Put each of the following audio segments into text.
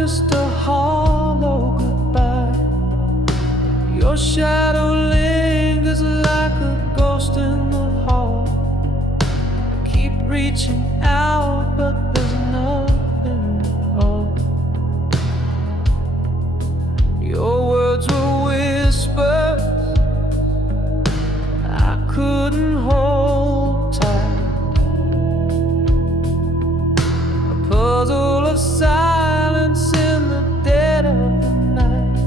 just a hollow goodbye. Your shadow lingers like a ghost in the hall. Keep reaching out, but there's nothing at all. Your words were whispers I couldn't hold tight. A puzzle of silence in the dead of the night.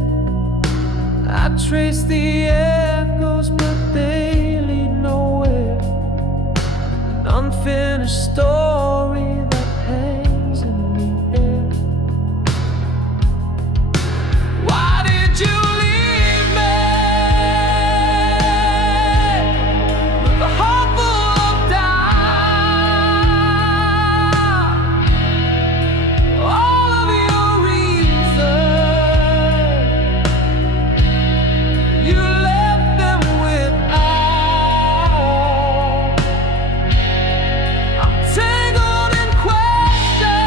I trace the echoes, but they lead nowhere. An unfinished story that hangs in the air. Why did you leave me with a heart full of doubt? All of your reasons, you left them without. I'm tangled in questions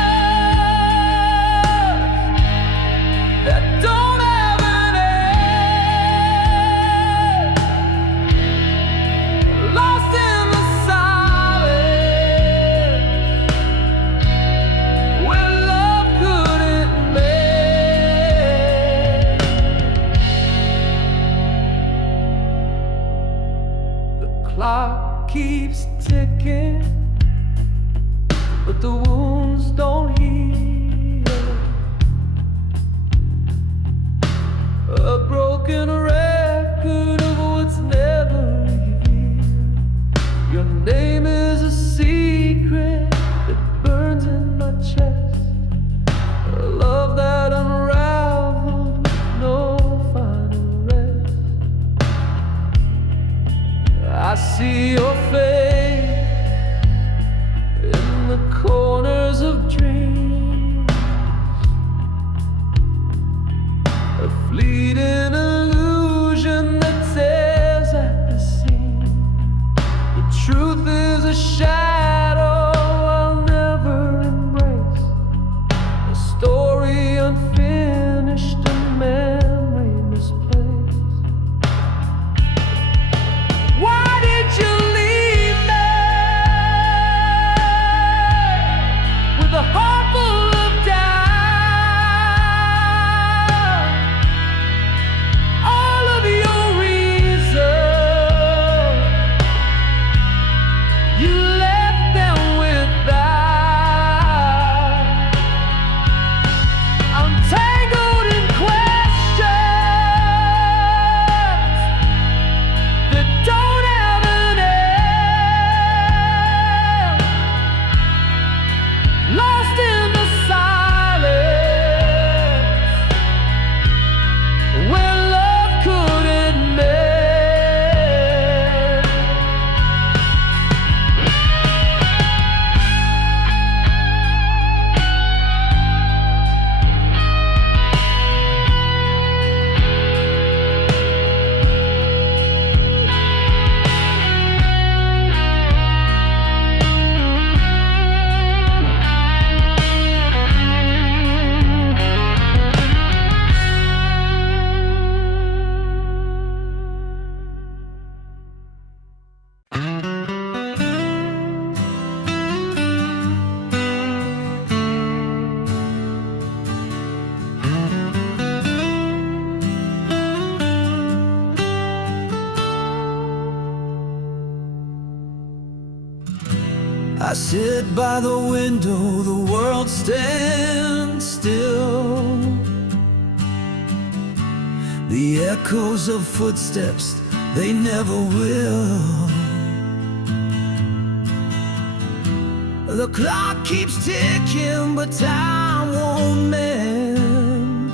that don't have an end. Lost in the silence where love couldn't mend. The clock keeps ticking, but the wounds don't heal. A broken record of what's never revealed. Your name is a secret that burns in my chest. A love that unraveled with no final rest. I see your face in the corners of dreams, a fleeting illusion that tears at the seam. The truth is a shadow I'll never embrace, a story unfinished, a memory misplaced. Why did you leave me with a heart full of doubt? All of your reasons, you left them without. I'm tangled in questions that don't have an end. Lost in the silence where love couldn't mend. I sit by the window, the world stands still. The echoes of footsteps, they never will. The clock keeps ticking, but time won't mend.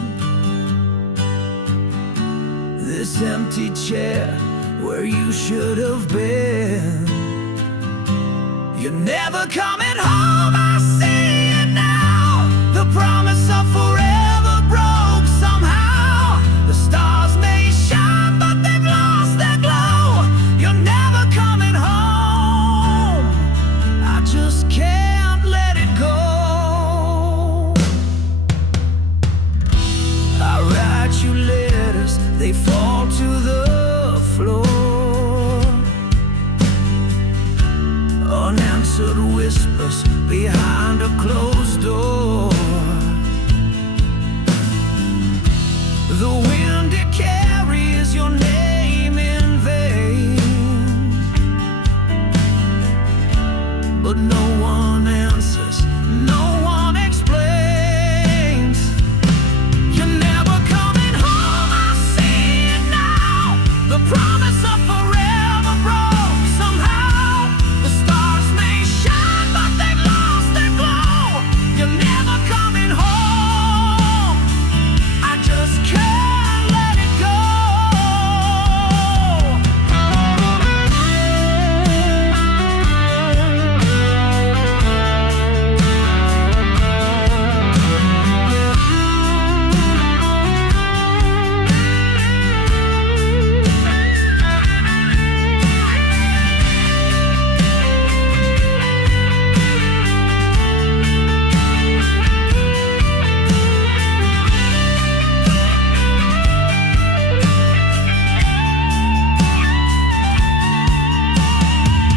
This empty chair where you should have been. You're never coming home, I see it now. The promise of forever broke somehow. The stars may shine, but they've lost their glow. You're never coming home, I just can't let it go. unanswered whispers behind a closed door. The wind, it carries your name in vain, but no one answers, no one explains. You're never coming home, I see it now. The promise of forever broke somehow. The stars may shine, but they've lost their glow. You're never coming home, I just can't let it go.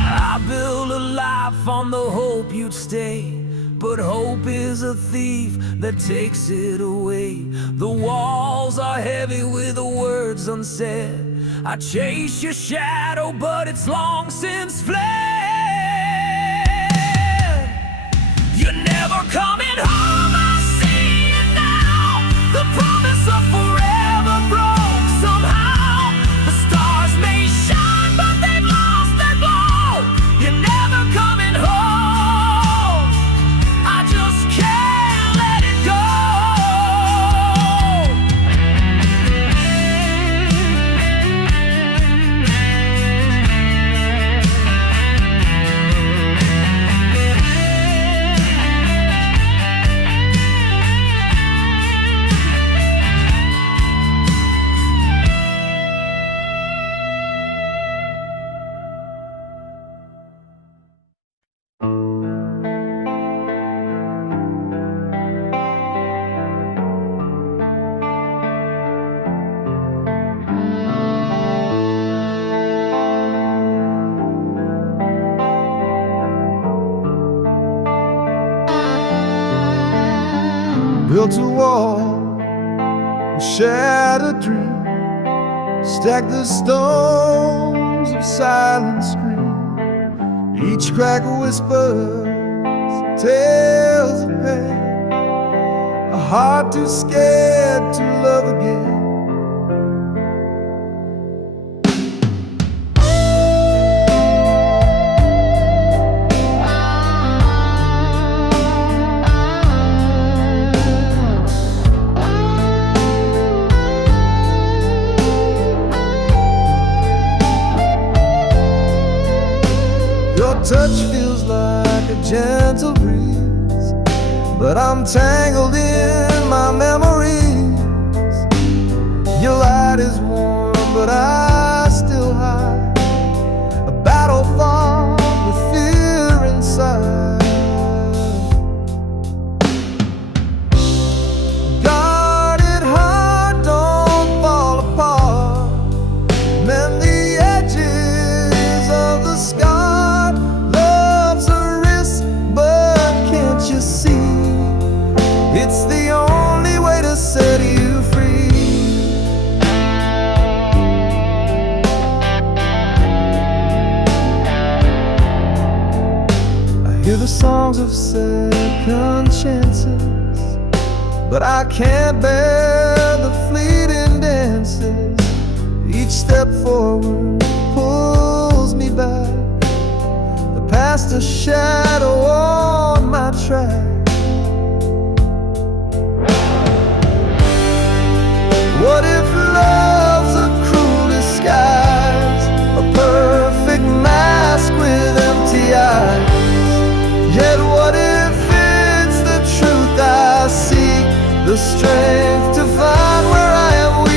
I built a life on the hope you'd stay, but hope is a thief that takes it away. The walls are heavy with the words unsaid. I chase your shadow, but it's long since fled. You're never coming home, I see it now. The promise of forever broke somehow. The stars may shine, but they've lost their glow. You're never coming home, I just can't let it go. Built a wall, shared a dream, stacked the stones of silent scream. Each crack whispers tales of pain, a heart too scared to love again. Your touch feels like a gentle breeze, but I'm tangled in my memories. Your light is warm, but I still hide a battle fought with fear inside. Guarded heart, don't fall apart. Mend the edges of the scar. Love's a risk, but can't you see? It's the only way to set you free. I hear the songs of second chances, but I can't bear the fleeting dances. Each step forward pulls me back, the past a shadow on my track. What if love's a cruel disguise, a perfect mask with empty eyes? Yet what if it's the truth I seek, the strength to find where I am weak?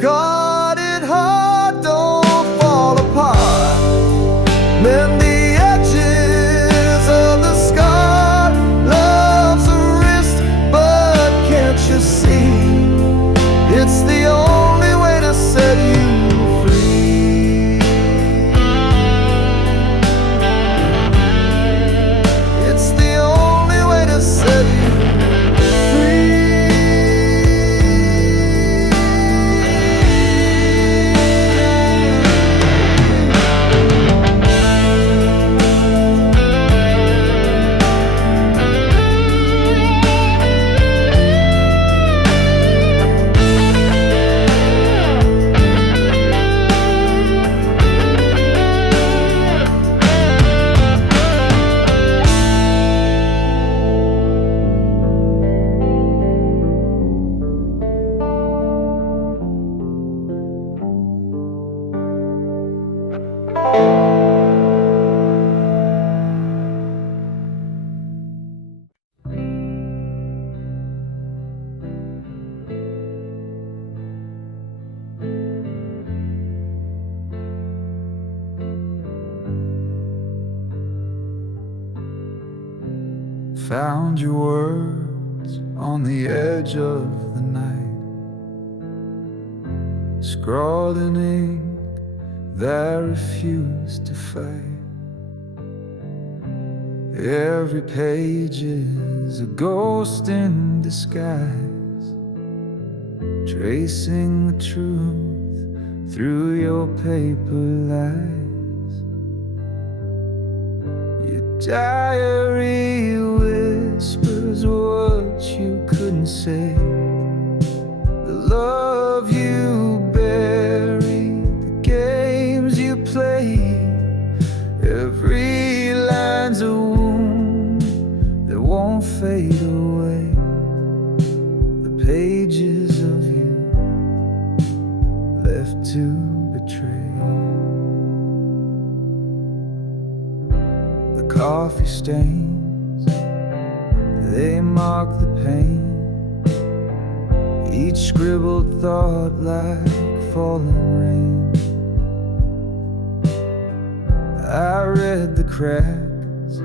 Guarded Found your words on the edge of the night, scrawled in ink that refused to fade. Every page is a ghost in disguise, tracing the truth through your paper lies. Your diary whispers what you couldn't say, the love you buried, the games you played. Every line's a wound that won't fade away, the pages of you left to betray. The coffee stains, they mark the pain, each scribbled thought like falling rain. I read the cracks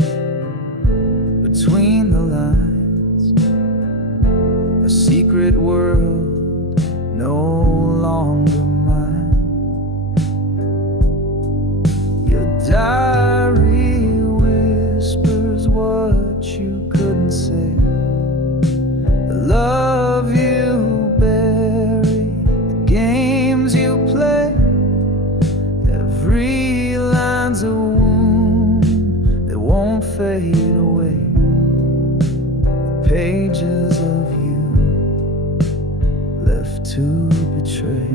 between the lines, a secret world no longer mine. Your diary whispers what you couldn't say, the love you buried, the games you play. Every line's a wound that won't fade away, the pages of you left to betray.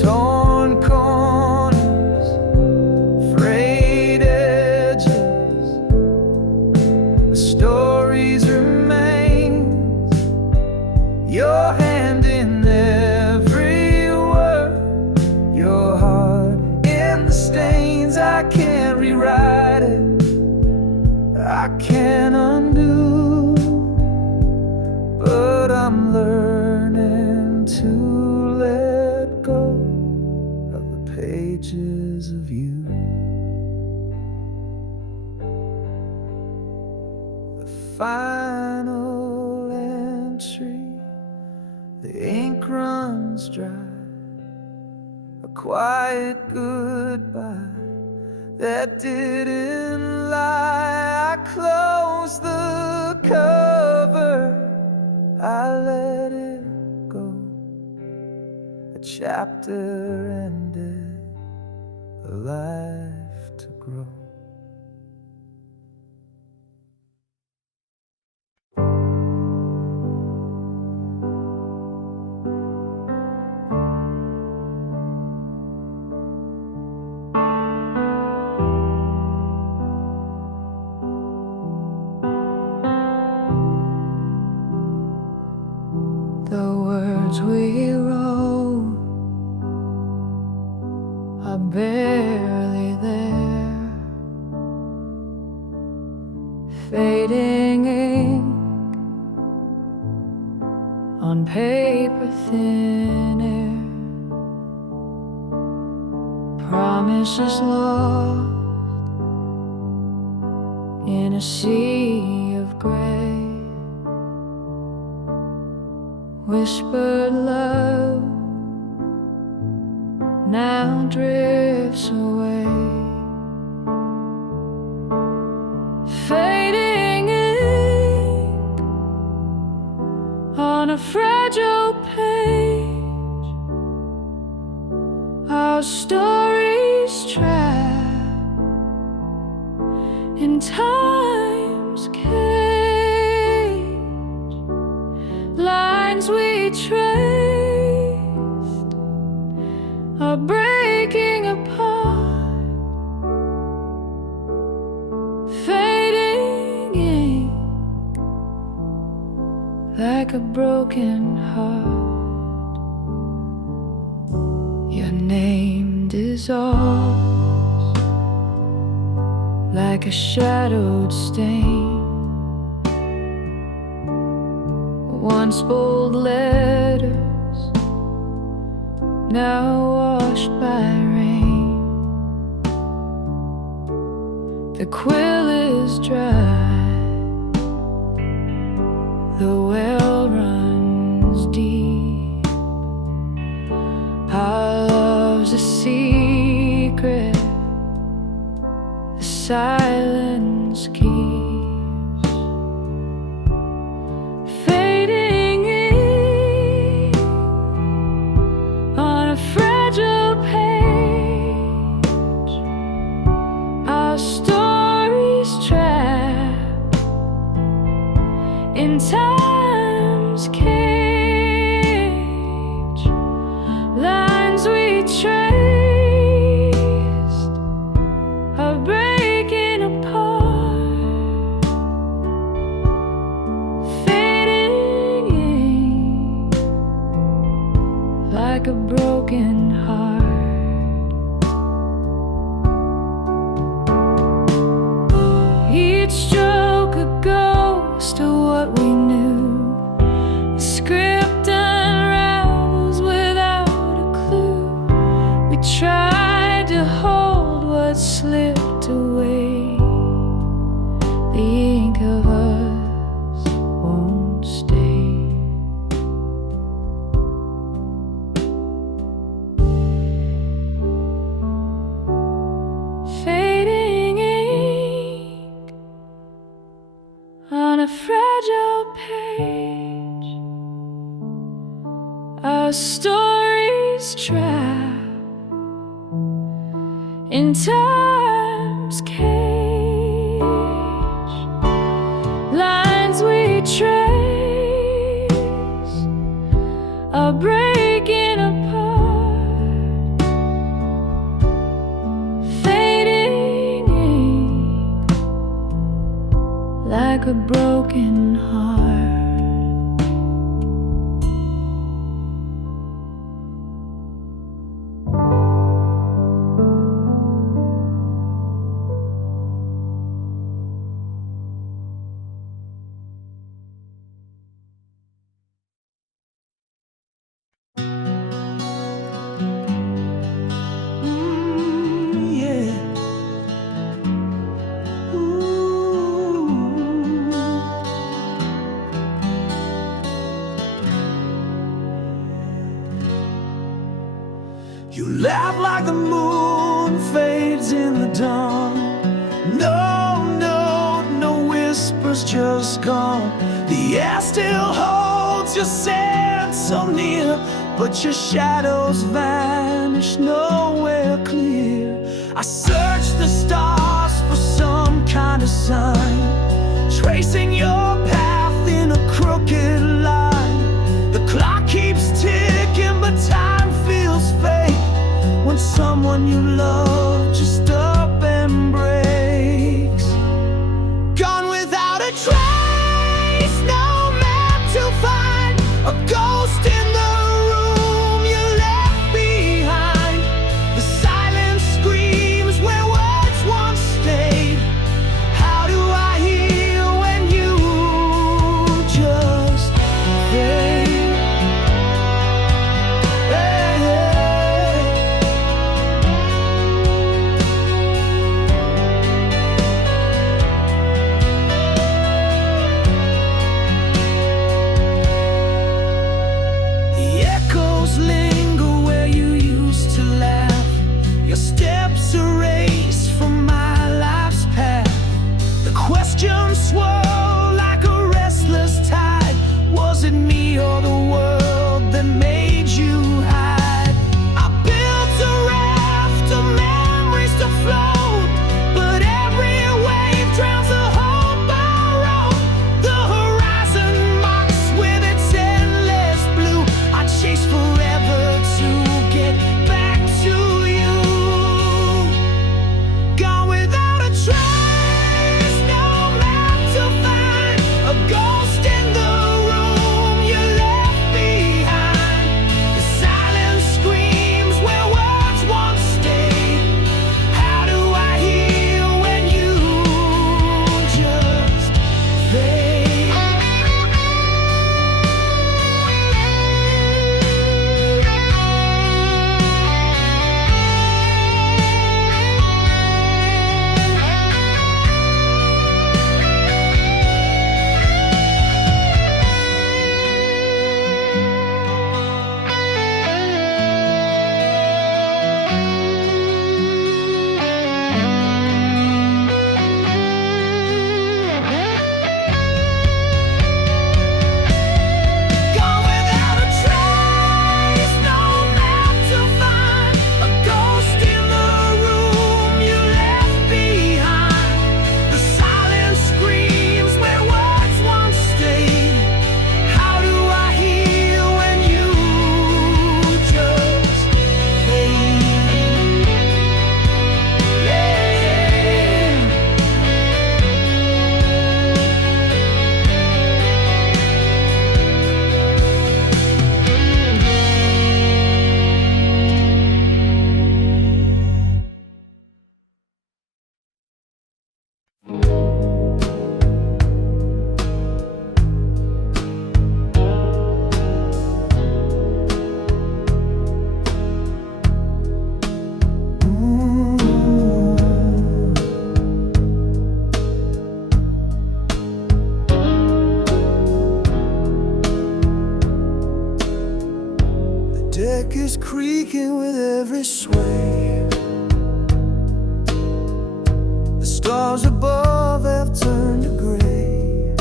Torn corners, frayed edges, the stories remain. Your hand in every word, your heart in the stains. I can't rewrite it, I can't undo, but I'm learning to let go of the pages of you. The final entry, the ink runs dry, a quiet goodbye that didn't lie. I closed the cover, I let it go. A chapter ended, a life to grow. The words we wrote are barely there, fading ink on paper thin air, promises lost in a sea of gray. Whispered love now drifts away, fading ink on a fragile page. Our stories trapped in time's cage. Lines we traced are breaking apart, fading ink like a broken heart. Your name dissolves like a shadowed stain. Once bold letters, now washed by rain. quill is dry, the well runs deep. Our love's a secret, the silence keeps. Fading ink on a fragile page, our stories trapped in time's cage. Lines we traced are breaking apart, fading ink like a broken heart. Each stroke a ghost of what we knew. The script unravels without a clue. We tried to hold what slipped away. The ink of us won't stay. Fading ink on a fragile page, our stories trapped in time's cage. Lines we trace are breaking apart, fading ink like a broken heart. Yeah. Ooh. You laugh like the moon fades in the dawn. No, no, no whispers, just gone. The air still holds your scent so near, but your shadows vanish nowhere clear. I search the stars for some kind of sign, tracing your path in a crooked line. The clock keeps ticking, but time feels fake when someone you love just up and breaks. Gone without a trace, no map to find, a ghost in the room you left behind. The silence screams where words once stayed. How do I heal when you just fade? Hey, hey. The echoes linger where you used to laugh. Your steps erased from my life's path. The questions swirl like a restless tide. Was it me or the world that made you hide? I built a raft of memories to float, but every wave drowns the hope I wrote. The horizon mocks with its endless blue. I chase forever to get back to you. Gone without a trace, no map to find, a ghost in the room you left behind. is creaking with every sway. The stars above have turned to gray.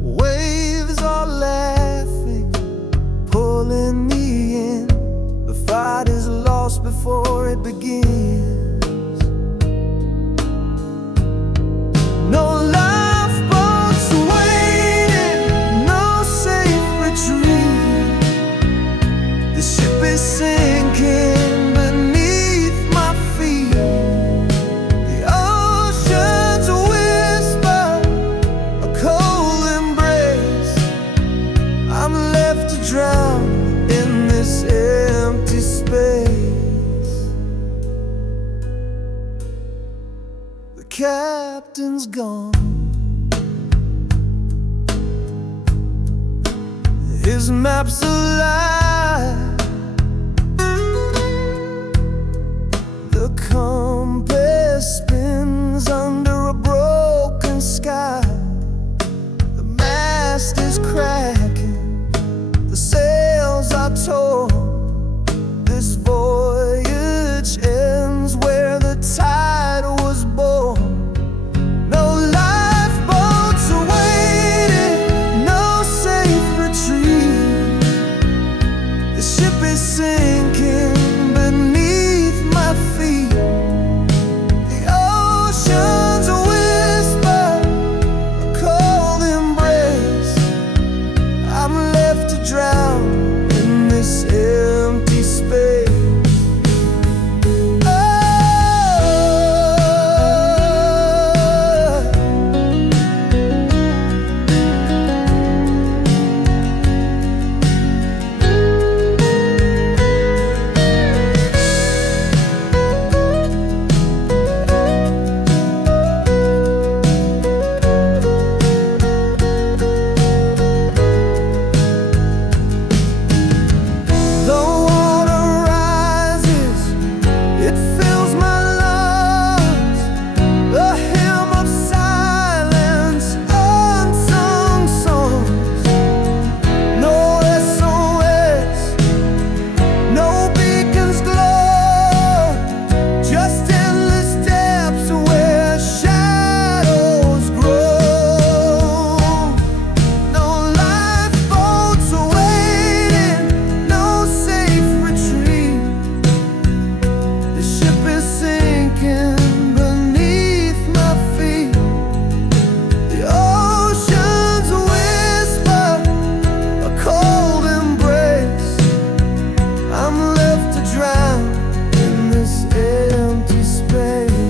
Waves are laughing, pulling me in. The fight is lost before it begins. No lifeboats waiting, no safe retreat. The ship is sinking beneath my feet. The ocean's whisper, a cold embrace. I'm left to drown in this empty space. The captain's gone. His map's a lie. The compass spins under a broken sky. The mast is cracking, the sails are torn. This voyage ends where the tide was born. No lifeboats are waiting, no safe retreat. The ship is sinking beneath my feet. The ocean's a whisper, a cold embrace. I'm left to drown in this empty space. The water rises, it fills my lungs. A hymn of silence, unsung songs. No SOS, no beacons glow. Just endless depths where shadows grow. No lifeboats are waiting, no safe retreat. The ship is sinking beneath my feet. The ocean's a whisper, a cold embrace. I'm left to drown in this empty space.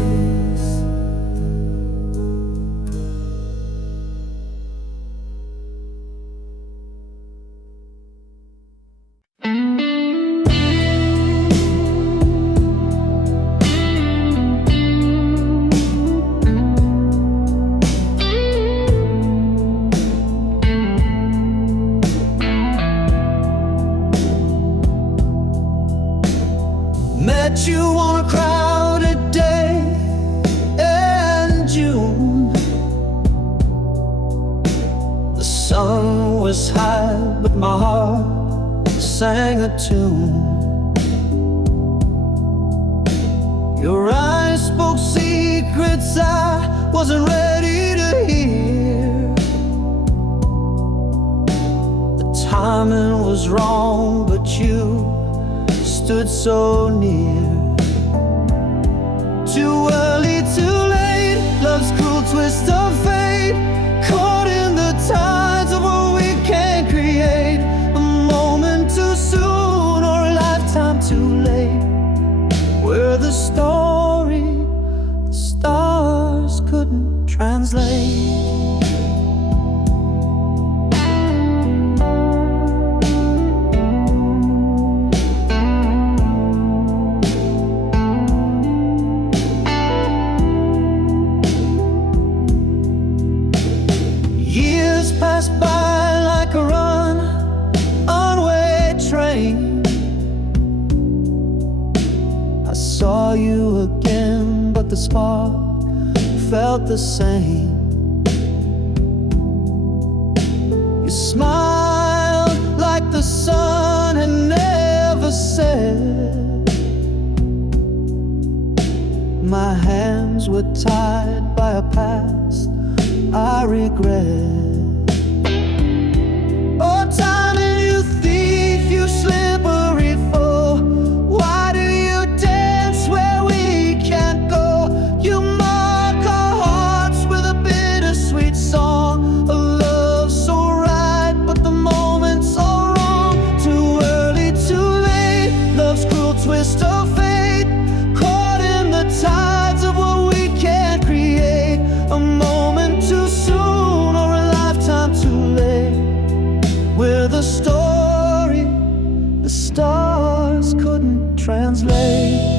Met you on a crowded day in June. The sun was high, but my heart sang a tune. Your eyes spoke secrets I wasn't ready to hear. The timing was wrong, but you stood so near. Too early, too late, love's cruel twist of fate. Caught in the tides of what we can't create. A moment too soon or a lifetime too late. Where the story, the stars couldn't translate. Years pass by like a runaway train. I saw you again, but the spark felt the same. You smiled were tied by a past I regret. Oh, time, and you thief, you slippery foe, why do you dance where we can't go? You mark our hearts with a bittersweet song, a love so right, but the moment's so wrong. Too early, too late, love's cruel twist of fate, caught in the tides of what we can't create. A moment too soon or a lifetime too late. We're the story the stars couldn't translate.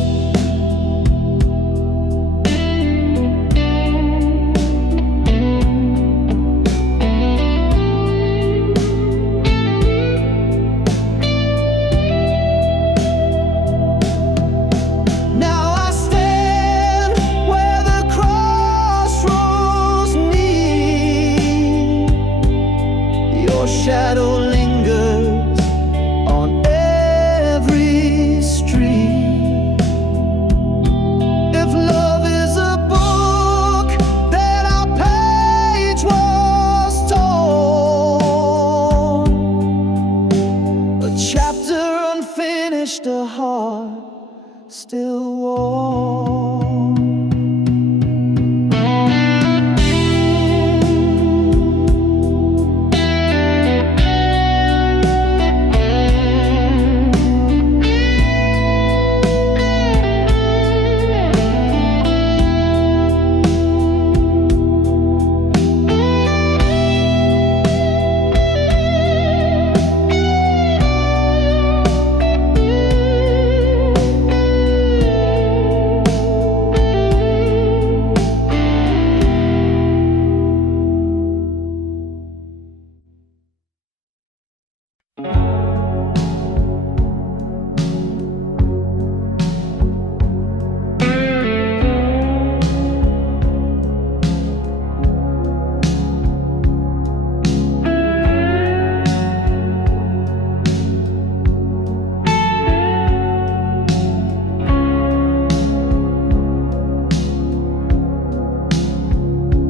Now I stand where the crossroads meet. Your shadow lingers on every street. If love is a book, then our page was torn. A chapter unfinished, a heart still warm.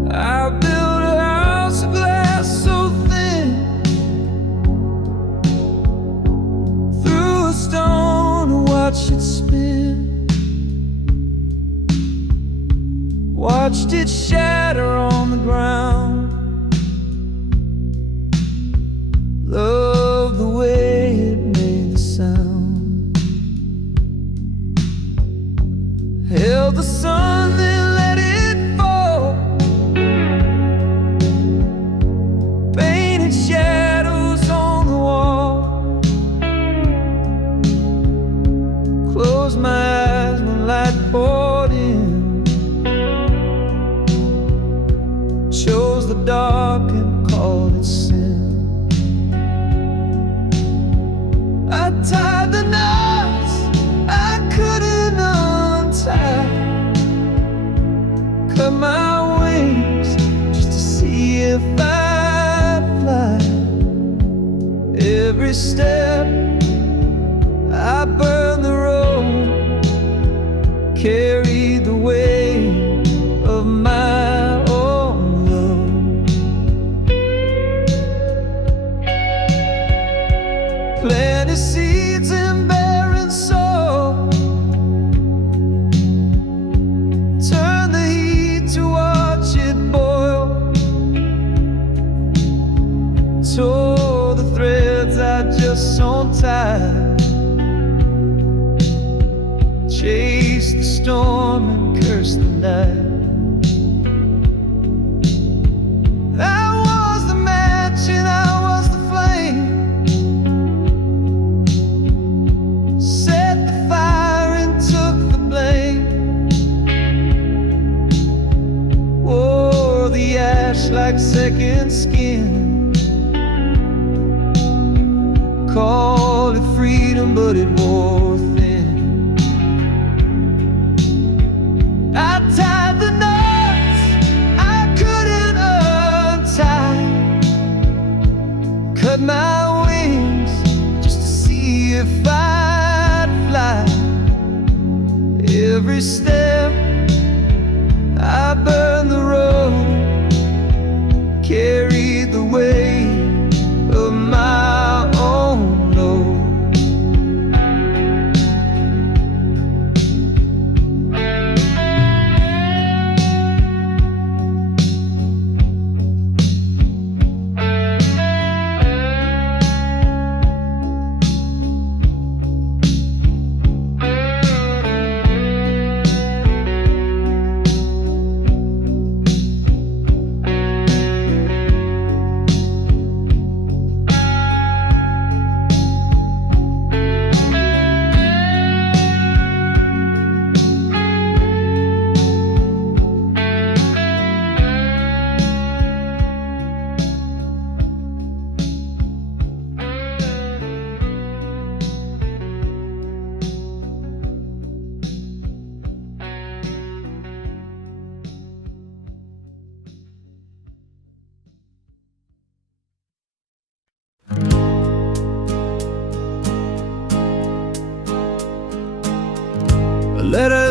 I built a house of glass so thin, threw a stone to watch it spin, watched it shatter on the ground. Loved the way it made the sound. Held the sun, then let it fall, painted shadows on the wall. Closed my eyes when light poured in, chose the dark and called it sin. I tied the knots I couldn't untie, cut my wings just to see if I'd fly. Every step I burned the road, carried the weight of my own love. Planted seeds in barren soil, turn the heat to watch it boil. Tore the threads I just sewn tight, chased the storm and cursed the night. I was the match and I was the flame, set the fire and took the blame. Wore the ash like second skin, called it freedom but it wore thin. I tied the knots I couldn't untie, cut my wings just to see if I'd fly. Every step I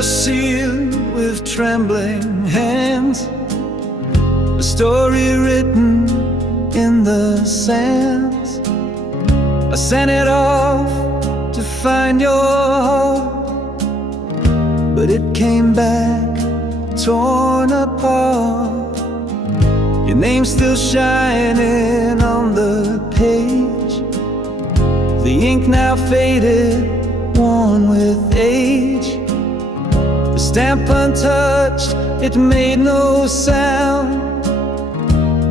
sealed with trembling hands, a story written in the sands. I sent it off to find your heart, but it came back torn apart. Your name's still shining on the page, the ink now faded, worn with age. The stamp untouched, it made no sound.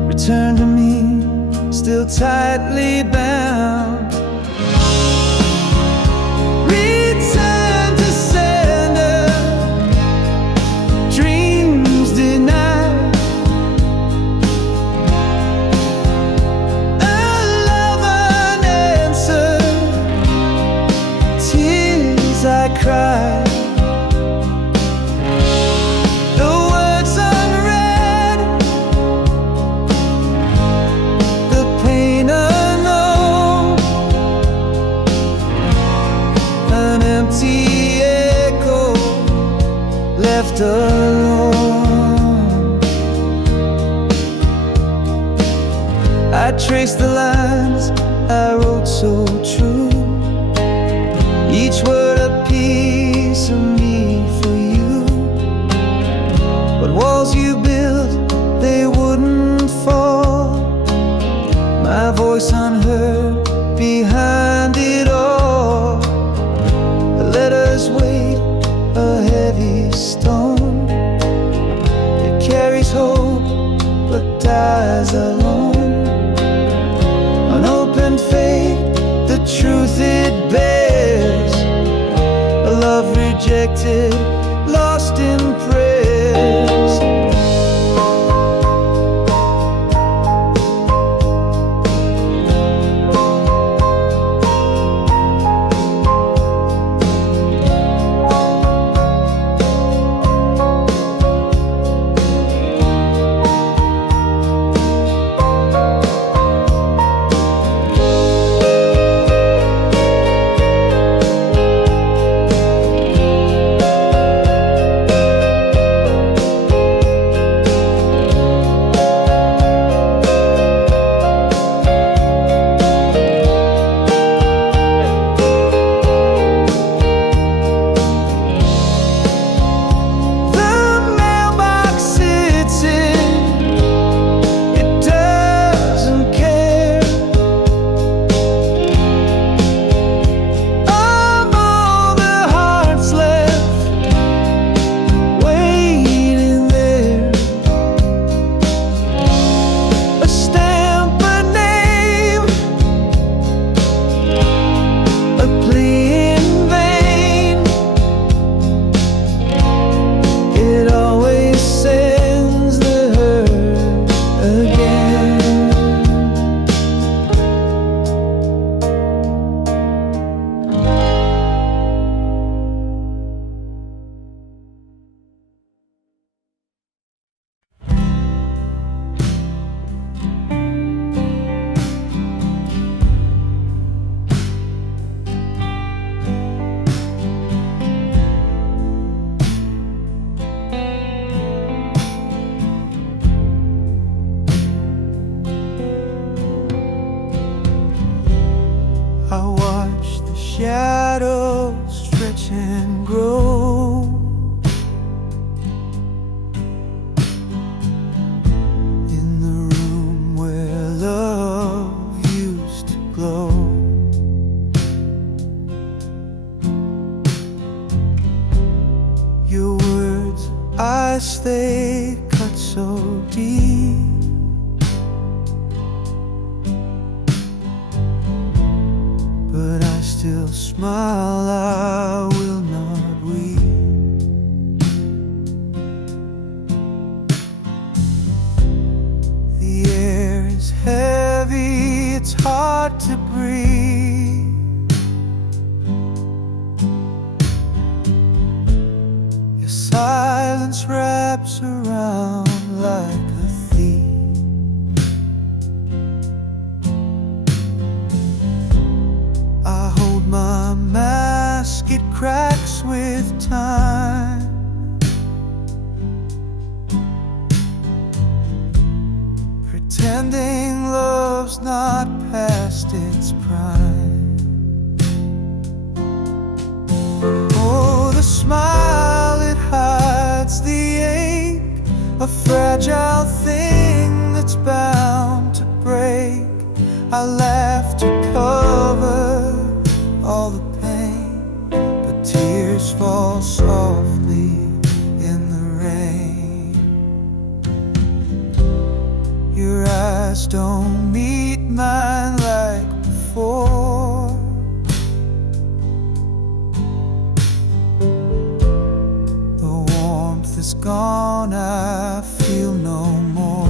Return to me, still tightly bound. Return to sender, dreams denied. A love unanswered, tears I cried. Left alone, I traced the lines I wrote so true, each word a piece of me for you. But walls you built, they wouldn't fall, my voice unheard behind it all. The letters weighed a heavy stone, it carries hope but dies alone. Unopened fate, the truth it bears, a love rejected, lost in prayers. I watch the shadows stretch and grow, in the room where love used to glow. Your words, eyes, they cut so deep. But I still smile, I will not weep. The air is heavy, it's hard to breathe. Your silence wraps around like a thief. My mask, it cracks with time. pretending love's not past its prime. Oh, the smile, it hides the ache, a fragile thing that's bound to break. I laugh to cover all the pain, but tears fall softly in the rain. Your eyes don't meet mine like before. The warmth is gone, I feel no more.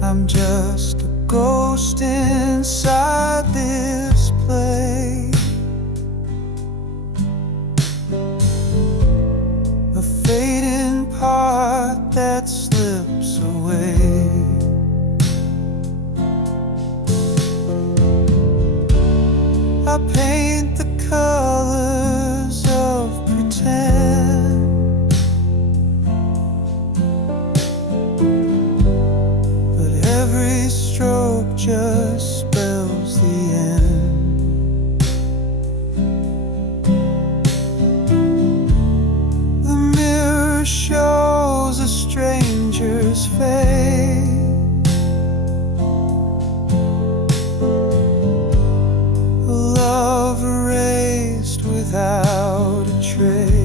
I'm just a ghost inside this play, a fading part that slips away. I paint the colors of pretend, but every stroke just spells the end. The mirror shows a stranger's face, a love erased without a trace.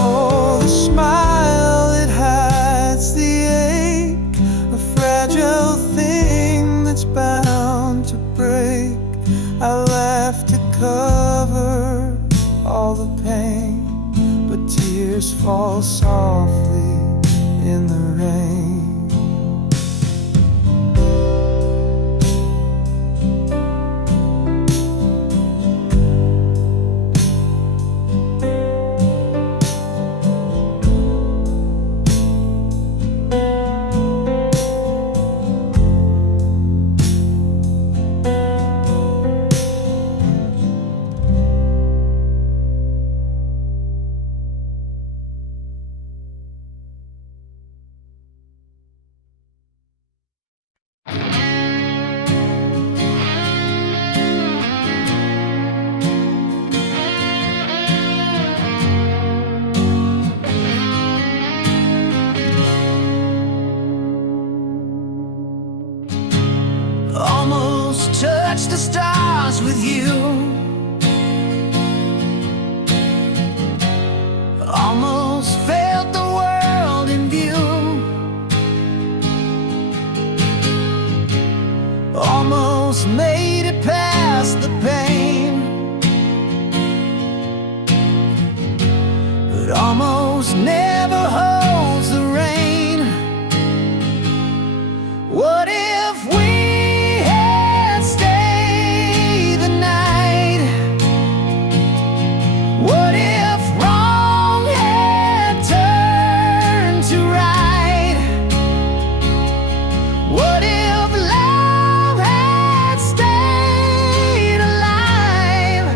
Oh, the smile, it hides the ache, a fragile thing that's bound to break. I laugh to cover all the pain, but tears fall softly in the rain. Almost touched the stars with you, almost felt the world in view, almost made it past the pain, but almost never holds the rain. What if we had stayed the night? What if wrong had turned to right? What if love had stayed alive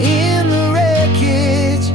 in the wreckage?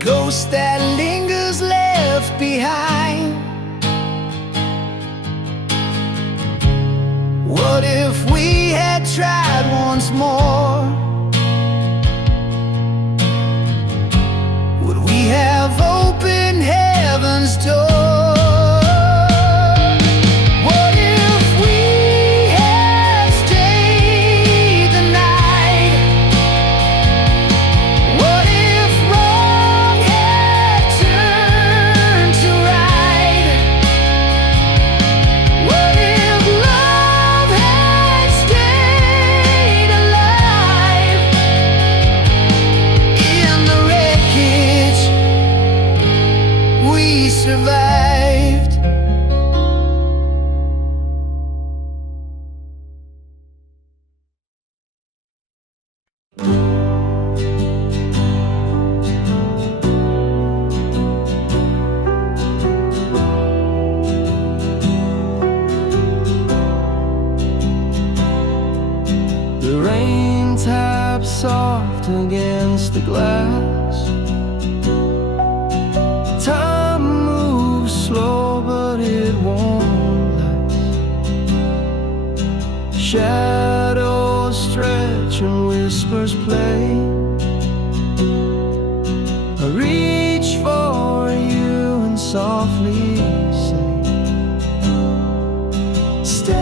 ghost that lingers left behind. What if we had tried once more? Would we have opened heaven's door? Survived. The rain taps soft against the glass. Time moves slow, but it won't last. Shadows stretch and whispers play. I reach for you and softly say, stay.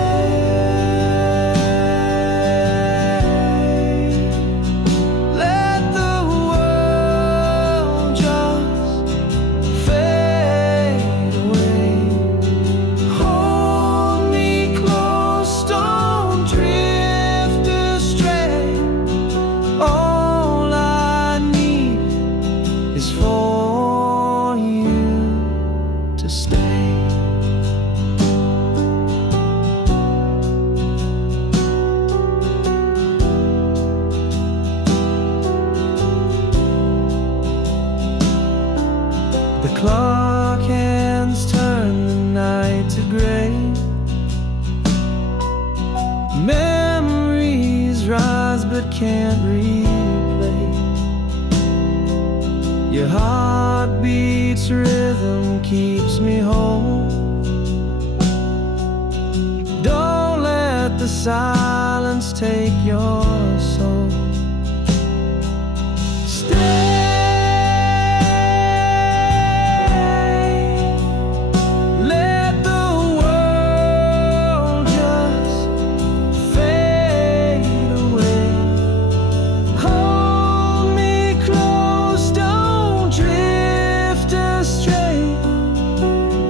Let the world just fade away. Hold me close, don't drift astray. All I need is for you to stay. The clock hands turn the night to gray. Memories rise but can't replay. Your heartbeat's rhythm keeps me whole. Don't let the silence take your soul. Let the world just fade away. Hold me close, don't drift astray.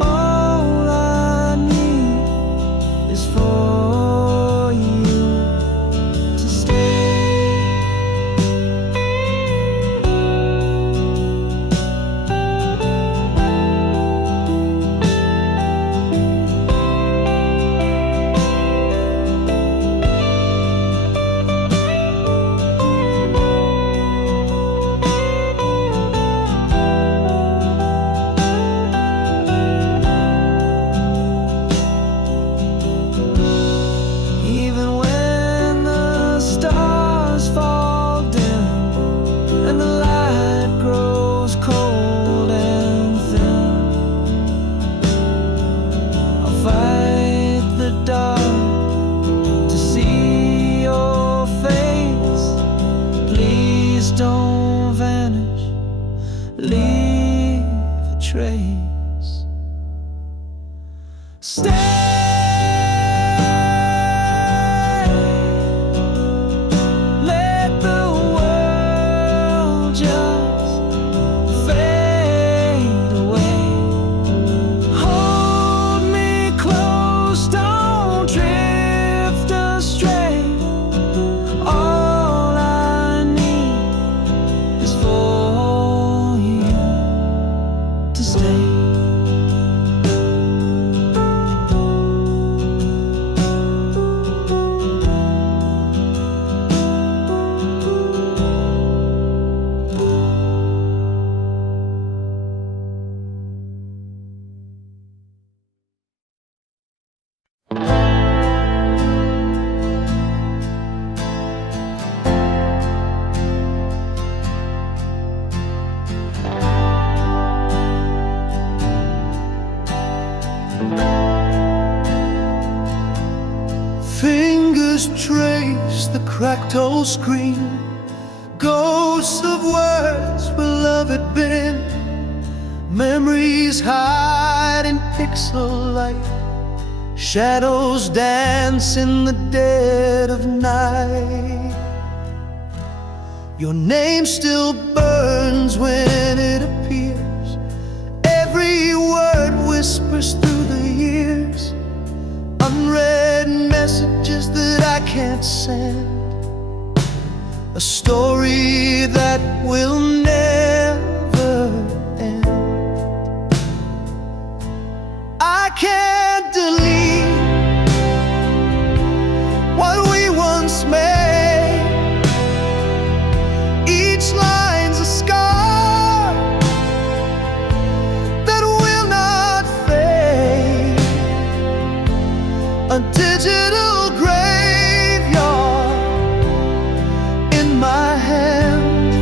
All I need is for you to stay. Even when the stars fall dim and the light grows cold and thin, I'll fight the dark to see your face. Please don't vanish, leave a trace. Stay. Let the world just fade away. Hold me close, don't drift astray. All I need is for you to stay. fractal screen, ghosts of words where love had been, memories hide in pixel light, shadows dance in the dead of night. Your name still burns when it appears, every word whispers through the years, unread messages that I can't send, a story that will never end. I can't delete what we once made. Each line's a scar that will not fade, a digital graveyard in my hand,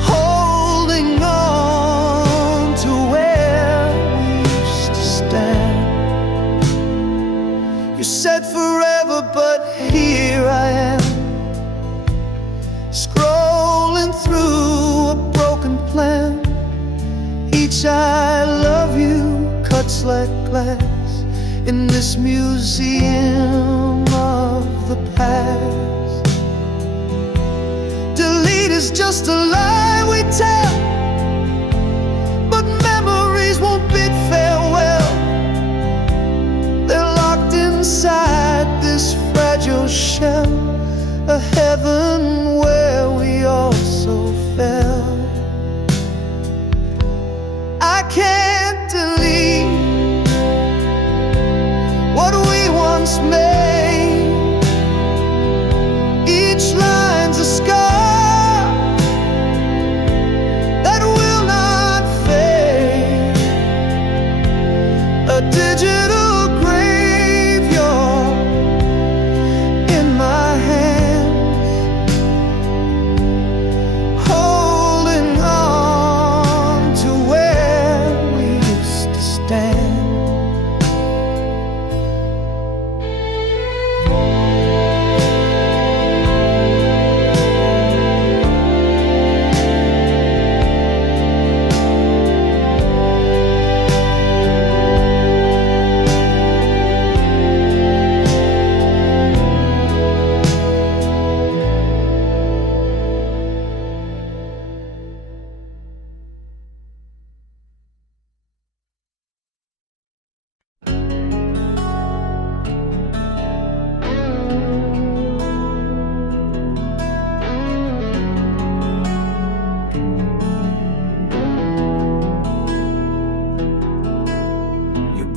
holding on to where we used to stand. You said forever, but here I am, scrolling through a broken plan. Each I love you cuts like glass in this museum of the past. Delete is just a lie we tell, but memories won't bid farewell. They're locked inside this fragile shell, a heaven where we also fell. I can't delete what we once made. Each line's a scar that will not fade, a digital graveyard in my hands, holding on to where we used to stand.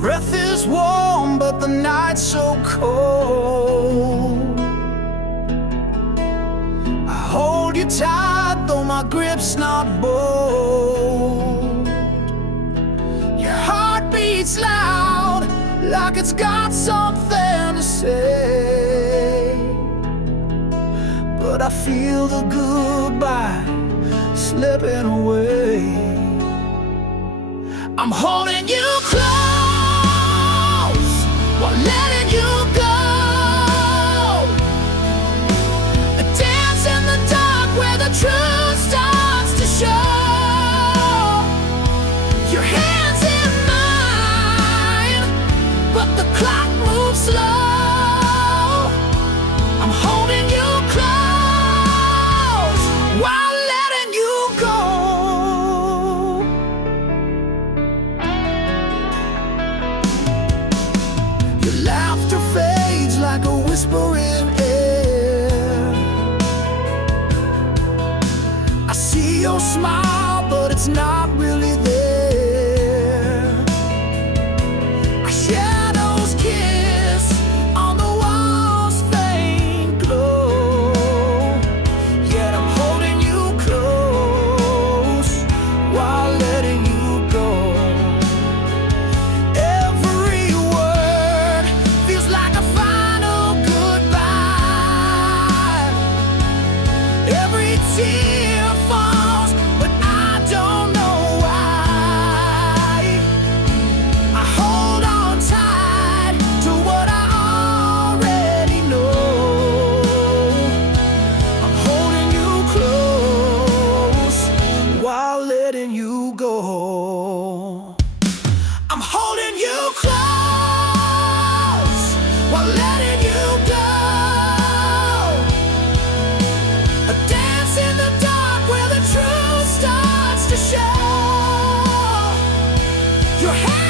Breath is warm, but the night's so cold. I hold you tight, though my grip's not bold. Your heart beats loud, like it's got something to say. But I feel the goodbye slipping away. I'm holding you close while letting you go. Dance in the dark where the truth starts to show. Your hands in mine, but the clock moves slow. I'm holding you close while letting you go. Your laughter fades like a whisper in air. I see your smile, but it's not really there. Our shadows kiss on the wall's faint glow. Yet I'm holding you close while letting you go. Every word feels like a final goodbye. Every tear falls, but I don't know why. I hold on tight to what I already know. your head